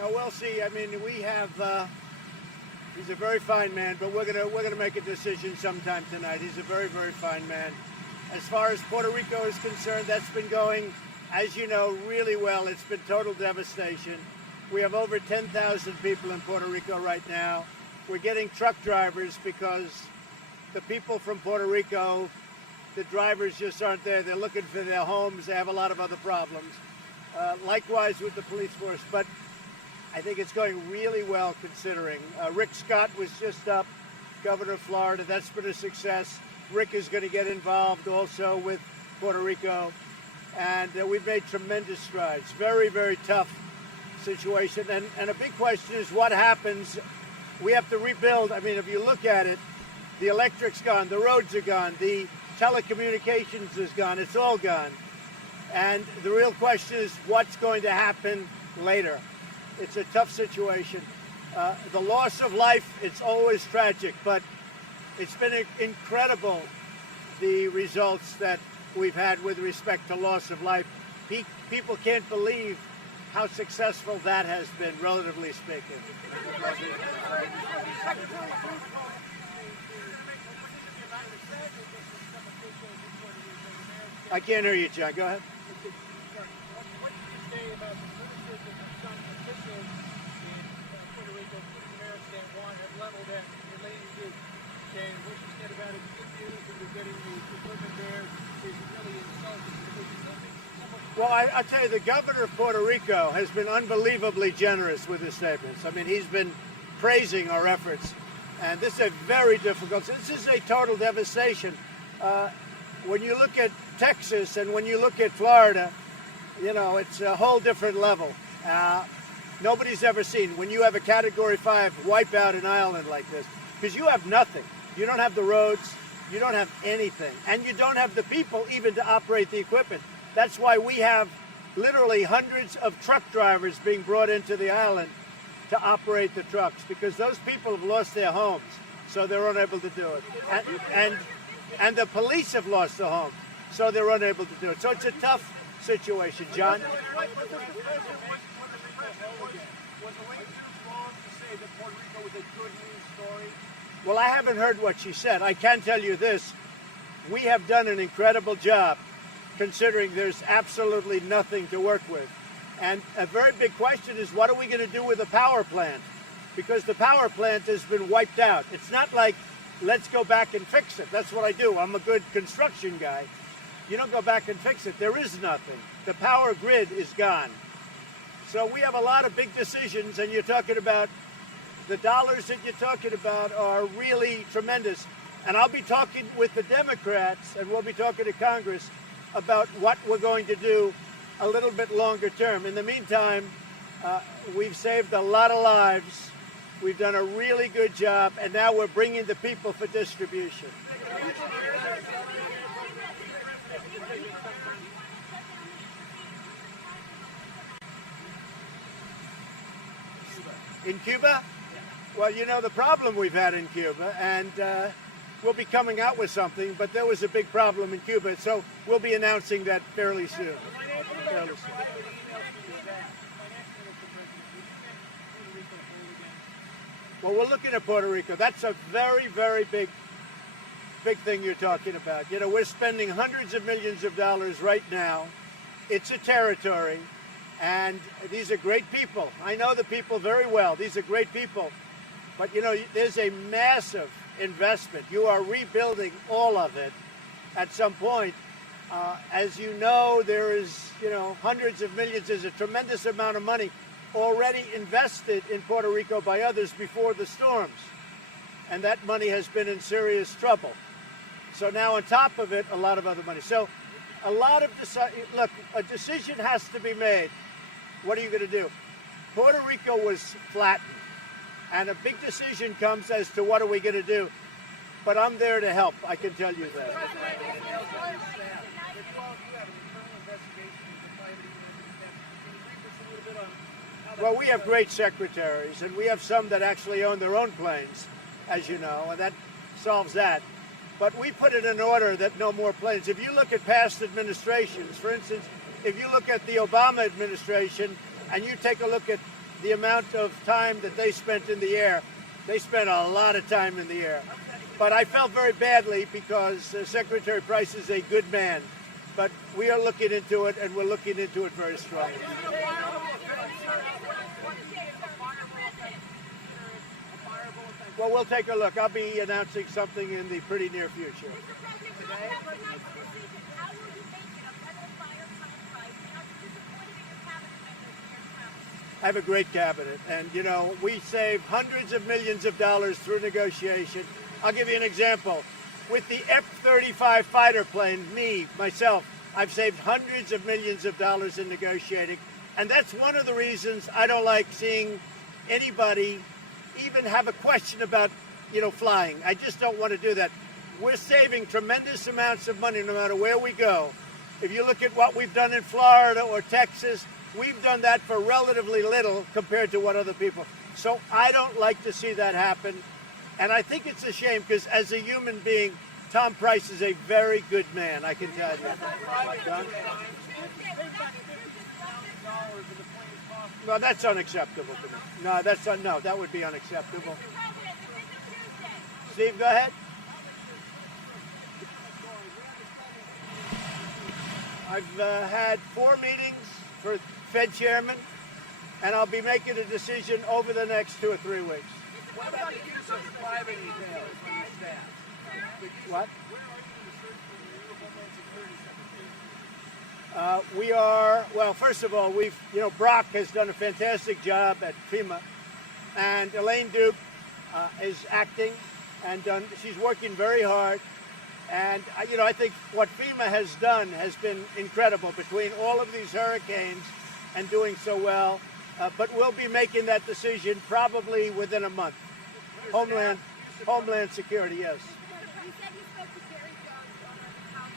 No, we'll see. I mean, we have. He's a very fine man, but we're gonna make a decision sometime tonight. He's a very, very fine man. As far as Puerto Rico is concerned, that's been going, as you know, really well. It's been total devastation. We have over 10,000 people in Puerto Rico right now. We're getting truck drivers because the people from Puerto Rico, the drivers just aren't there. They're looking for their homes. They have a lot of other problems. Likewise with the police force, but I think it's going really well considering. Rick Scott was just up, governor of Florida. That's been a success. Rick is going to get involved also with Puerto Rico. And we've made tremendous strides. Very, very tough situation. And a big question is what happens. We have to rebuild. I mean, if you look at it, the electric's gone, the roads are gone, the telecommunications is gone. It's all gone. And the real question is what's going to happen later. It's a tough situation. The loss of life, it's always tragic, but it's been incredible, the results that we've had with respect to loss of life. People can't believe how successful that has been, relatively speaking. I can't hear you, John. Go ahead. What did you say about the criticism of some officials in Puerto Rico, including Mayor San Juan, have leveled at Elaine Duke, saying what she said about it good news and we're getting the equipment there is really insulting. Well, I tell you, the governor of Puerto Rico has been unbelievably generous with his statements. I mean, he's been praising our efforts. And this is a very difficult, this is a total devastation. When you look at Texas and when you look at Florida, you know, it's a whole different level. Nobody's ever seen, when you have a Category 5 wipe out an island like this, because you have nothing. You don't have the roads, you don't have anything, and you don't have the people even to operate the equipment. That's why we have literally hundreds of truck drivers being brought into the island to operate the trucks, because those people have lost their homes, so they're unable to do it. And the police have lost their homes, so they're unable to do it. So it's a tough situation, John. Was Elaine Duke wrong to say that Puerto Rico was a good news story? Well, I haven't heard what she said. I can tell you this. We have done an incredible job, considering there's absolutely nothing to work with. And a very big question is, what are we going to do with the power plant? Because the power plant has been wiped out. It's not like, let's go back and fix it. That's what I do. I'm a good construction guy. You don't go back and fix it. There is nothing. The power grid is gone. So we have a lot of big decisions, and you're talking about the dollars that you're talking about are really tremendous. And I'll be talking with the Democrats, and we'll be talking to Congress about what we're going to do a little bit longer term. In the meantime, we've saved a lot of lives. We've done a really good job, and now we're bringing the people for distribution. In Cuba? Well, you know the problem we've had in Cuba, and we'll be coming out with something, but there was a big problem in Cuba, so we'll be announcing that fairly soon. Well, we're looking at Puerto Rico. That's a very, very big thing you're talking about. You know, we're spending hundreds of millions of dollars right now. It's a territory, and these are great people. I know the people very well. These are great people. But, you know, there's a massive investment. You are rebuilding all of it at some point. As you know, there is, you know, hundreds of millions. There's a tremendous amount of money already invested in Puerto Rico by others before the storms. And that money has been in serious trouble. So now on top of it, a lot of other money. So a lot of, look, a decision has to be made. What are you going to do? Puerto Rico was flattened. And a big decision comes as to what are we going to do. But I'm there to help, I can tell you that. Well, we have great secretaries, and we have some that actually own their own planes, as you know, and that solves that. But we put it in order that no more planes. If you look at past administrations, for instance, if you look at the Obama administration and you take a look at the amount of time that they spent in the air. They spent a lot of time in the air. But I felt very badly because Secretary Price is a good man. But we are looking into it, and we're looking into it very strongly. Well, we'll take a look. I'll be announcing something in the pretty near future. I have a great cabinet, and you know, we saved hundreds of millions of dollars through negotiation. I'll give you an example. With the F-35 fighter plane, myself, I've saved hundreds of millions of dollars in negotiating, and that's one of the reasons I don't like seeing anybody even have a question about, flying. I just don't want to do that. We're saving tremendous amounts of money no matter where we go. If you look at what we've done in Florida or Texas, we've done that for relatively little compared to what other people. So I don't like to see that happen. And I think it's a shame because as a human being, Tom Price is a very good man, I can tell you. John? No, that's unacceptable to me. No, that would be unacceptable. Steve, go ahead. I've had 4 meetings for Fed chairman, and I'll be making a decision over the next 2 or 3 weeks. What about the use of private emails for your staff? What? Where are you in the search for your new Homeland Security Secretary? We are, well, first of all, Brock has done a fantastic job at FEMA, and Elaine Duke is acting, and she's working very hard. And, I think what FEMA has done has been incredible between all of these hurricanes and doing so well. But we'll be making that decision probably within a month. Homeland Security, yes. You said you spoke to Jerry Jones on the Cowboys.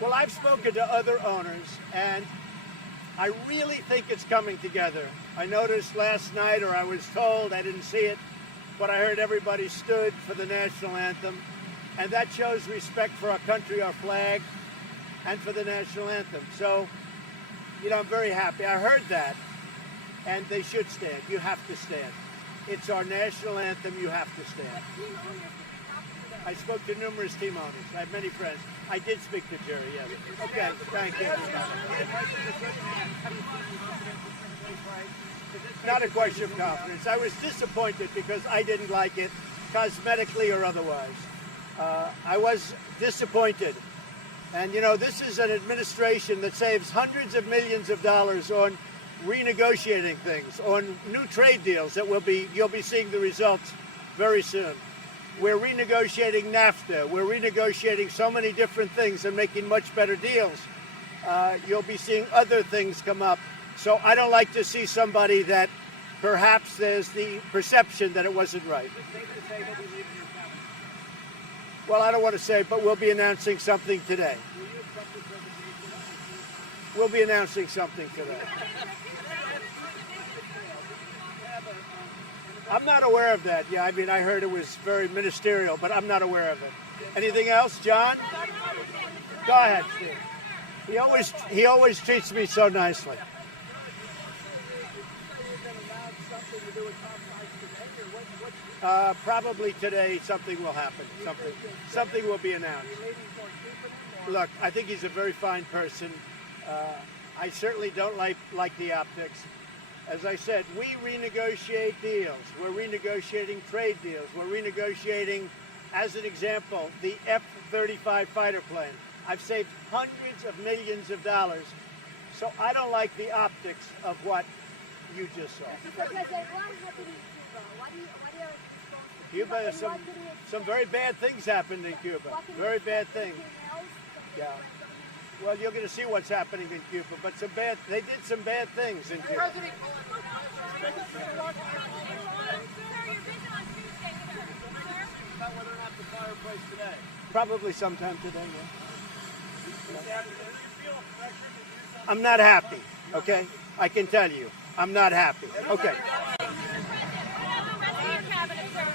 Well, I've spoken to other owners, and I really think it's coming together. I noticed last night, or I was told, I didn't see it, but I heard everybody stood for the national anthem, and that shows respect for our country, our flag, and for the national anthem. So, I'm very happy. I heard that, and they should stand. You have to stand. It's our national anthem. You have to stand. I spoke to numerous team owners. I have many friends. I did speak to Jerry, yes. Okay, thank you. Not a question of confidence. I was disappointed because I didn't like it, cosmetically or otherwise. I was disappointed. And, this is an administration that saves hundreds of millions of dollars on renegotiating things, on new trade deals that you'll be seeing the results very soon. We're renegotiating NAFTA. We're renegotiating so many different things and making much better deals. You'll be seeing other things come up. So I don't like to see somebody that perhaps there's the perception that it wasn't right. Well, I don't want to say, but we'll be announcing something today. We'll be announcing something today. I'm not aware of that. Yeah, I heard it was very ministerial, but I'm not aware of it. Anything else, John? Go ahead, Steve. He always treats me so nicely. Probably today something will happen. Something will be announced. Look, I think he's a very fine person. I certainly don't like the optics. As I said, we renegotiate deals. We're renegotiating trade deals. We're renegotiating, as an example, the F-35 fighter plane. I've saved hundreds of millions of dollars. So I don't like the optics of what you just saw. Cuba, there's some very bad things happened in Cuba. Very bad things. Yeah. Well, you're going to see what's happening in Cuba, but they did some bad things in Cuba. Probably sometime today, yeah. I'm not happy, okay? I can tell you, I'm not happy. Okay. Cabinet, sir.